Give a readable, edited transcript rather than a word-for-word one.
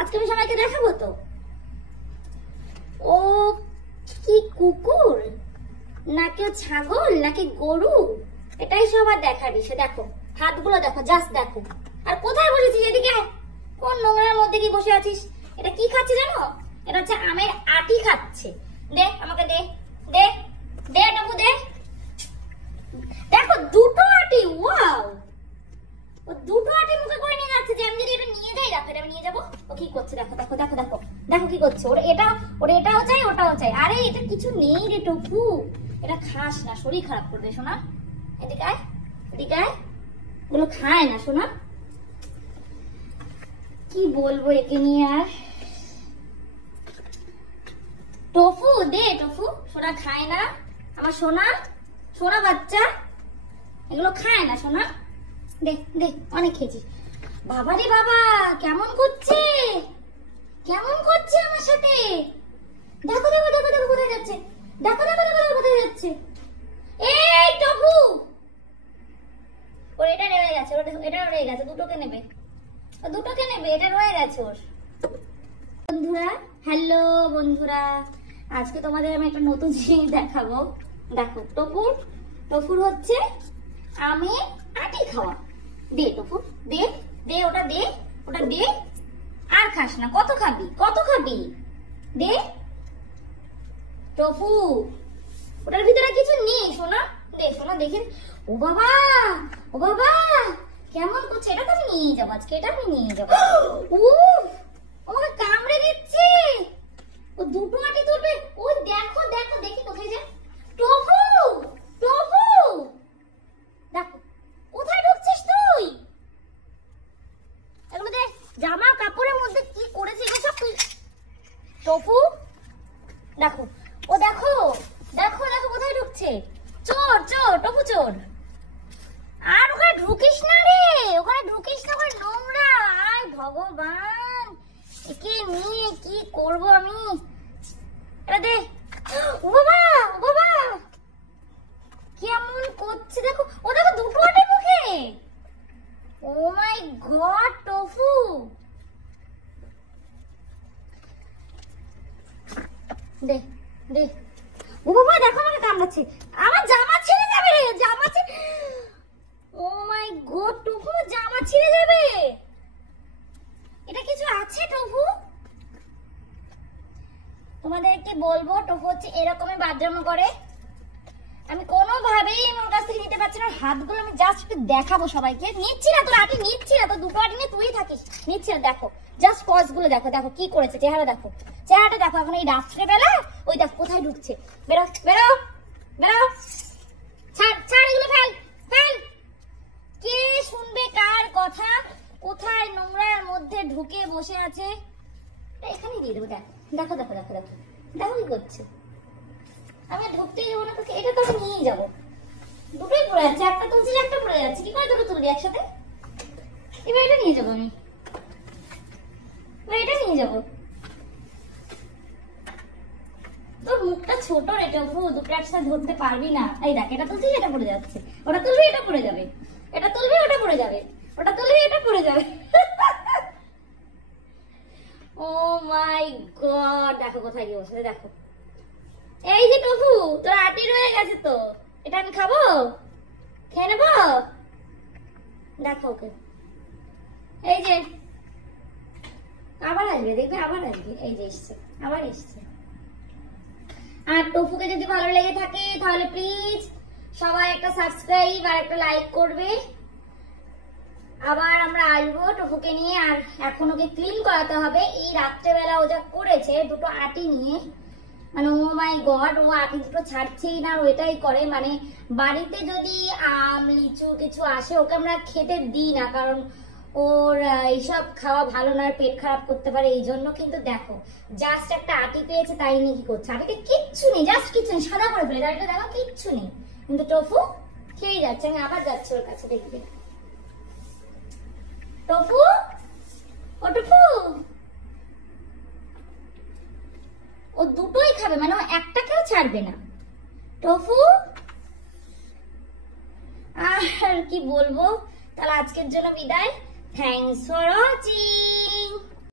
আজকে আমি সবাইকে দেখাবো তো। ও কি কুকুর নাকি ও ছাগল নাকি গরু, এটাই সবার দেখার বিষয়। দেখো হাতগুলো দেখো, জাস্ট দেখো। আর কোথায় বসেছিস? এদিকে কোন নোংরার মধ্যে কি বসে আছিস? এটা কি খাচ্ছে জানো? এটা হচ্ছে আমের আটি খাচ্ছে। দে আমাকে, দে দে দে টপু দে। দেখো দুটো আটি, ওয়াও, ও দুটো আটি মুখে করে নিয়ে যাচ্ছে। যে আমি যদি এটা নিয়ে যাই, দেখো এটা আমি নিয়ে যাবো। ও কি করছে দেখো দেখো দেখো দেখো দেখো কি করছে। ওর এটাও চাই ওটাও চাই। আরে এটা কিছু নেই রে টপু, এটা খাস না, শরীর খারাপ করবে সোনা। এদিকে আয়, এদিকে আয়, ওগুলো খায় না সোনা। কি বলবো একে নিয়ে আর। টফু দে, টফু। সোনা খায় না, আমার সোনা, সোনা বাচ্চা এগুলো খায় না সোনা। দে দে, অনেক খেয়েছিস। বাবা রে বাবা, কেমন করছে, কেমন করছে আমার সাথে। দেখো দেখো দেখো দেখো কোথায় যাচ্ছে, দেখো দেখো দেখো কোথায় যাচ্ছে। এই টফু, ওর এটা রয়ে গেছে, এটা রয়ে গেছে। দুটোকে নেবে, দুটোকে নেবে, এটা রয়ে গেছে ওর। বন্ধুরা, হ্যালো বন্ধুরা, আজকে তোমাদের আমি একটা নতুন জিনিস দেখাবো। দেখো টফুর হচ্ছে আমি আটি খাওয়া। দে টফু, দে দে, ওটা দে, ওটা দে। আর খাস না, কত খাবি, কত খাবি, দে টফু। ওটার ভিতরে কিছু নেই সোনা, দে সোনা। দেখেন, ও বাবা, ও বাবা কেমন করছে। এটা তো আমি নিয়ে যাবো আজকে, এটা আমি নিয়ে যাবো। আমাকে কামড়ে দিচ্ছে। ও দুটো আটি তুলবে। ওই দেখো দেখো, দেখি কোথায় যায়। টফু, টফু দেখো কোথায় ঢুকছিস তুই। এগুলো দেখ, জামা কাপড়ের মধ্যে কি করেছে এগুলো সব তুই। টফু দেখো, ও দেখো দেখো দেখো কোথায় ঢুকছে। চোর চোর, টফু চোর। আর ওখানে ঢুকিস না রে, ওখানে ঢুকিস না, ওখানে নোংরা। আয় ভগবান, একে নিয়ে কি করব আমি। এটা দে। ও বাবা, ও বাবা কেমন করছে দেখো। ও দেখো দুটো আটি মুখে। ও মাই গড টফু। দে দে। ও বাবা দেখো আমাকে কামড়াচ্ছে, আমার জামা ছিঁড়ে যাবে রে, জামা ছিঁড়ে। ও মাই গড টফু, জামা ছিঁড়ে যাবে। এটা কিছু আছে টফু? তোমাদেরকে বলবো, টফু হচ্ছে এরকমই বাথরুম করে। আমি কোনোভাবেই আমার কাছ থেকে নিতে পারছি না। হাতগুলো আমি জাস্ট একটু দেখাবো সবাইকে। নিচ্ছি না, তোর আটি নিচ্ছি না, তোর দুটো আটি নিয়ে তুই থাকিস। নিচ্ছি না, দেখো জাস্ট পজ গুলো দেখো, দেখো কি করেছে। চেহারা দেখো, চেহারাটা দেখো। এখন এই রাত্রে বেলা ওই দেখো কোথায় ঢুকছে। বেরো বেরো বেরো, ছাড় ছাড়, এগুলো ফেল ফেল। কে শুনবে কার কথা? কোথায় নোংরার মধ্যে ঢুকে বসে আছে। এখানে দিয়ে দেবো। দেখো দেখো দেখো দেখো দেখো দেখো কি করছে। আমি ঢুকতেই যাবো না তোকে, এটা তো আমি নিয়ে যাবো। দুটোই পড়ে যাচ্ছে, একটা তুলছি একটা পড়ে যাচ্ছে। কি করে দুটো তুলবি একসাথে? এবার এটা নিয়ে যাবো আমি, এটা নিয়ে যাবো। তোর মুখটা ছোট রে টফু, দুটো একসাথে ধরতে পারবি না। এই দেখ, এটা তুলছিস এটা পড়ে যাচ্ছে, ওটা তুলবি এটা পড়ে যাবে, এটা তুলবি ওটা পড়ে যাবে, ওটা তুলবি এটা পড়ে যাবে। ও মাই গড, দেখো কোথায় গিয়ে বসে। দেখো এই যে টফু, তোর আটি রয়ে গেছে তো, এটা আমি খাবো, খেয়ে নেবো। দেখো ওকে, এই যে আবার আসবে, দেখবে আবার আসবে। এই যে এসছে, আবার এসছে। আর টফুকে যদি ভালো লেগে থাকে তাহলে প্লিজ সবাই একটা সাবস্ক্রাইব আর একটা লাইক করবে। আবার আমরা আসবো টফুকে নিয়ে। আর এখন ওকে ক্লিন করাতে হবে। এই রাত্রেবেলা ও যা করেছে দুটো আটি নিয়ে, মানে ও মাই গড, ও আটি দুটো ছাড়ছেই না, ওইটাই করে। মানে বাড়িতে যদি আম লিচু কিছু আসে ওকে আমরা খেতে দিই না, কারণ ওর এইসব খাওয়া ভালো না, পেট খারাপ করতে পারে এই জন্য। কিন্তু দেখো জাস্ট একটা আটি পেয়েছে তাই নিয়ে কি করছে। আটিতে কিচ্ছু নেই, জাস্ট কিচ্ছু নেই, সাদা করে ফেলে দাঁড়িয়ে দেখো কিচ্ছু নেই, কিন্তু টফু খেয়ে যাচ্ছে। আমি আবার যাচ্ছি ওর কাছে, দেখবে। টফু, ও টফু, ও দুটোই খাবে, মানে ও একটাকেও ছাড়বে না। টফু, আর কি বলবো। তাহলে আজকের জন্য বিদায়। Thanks for watching.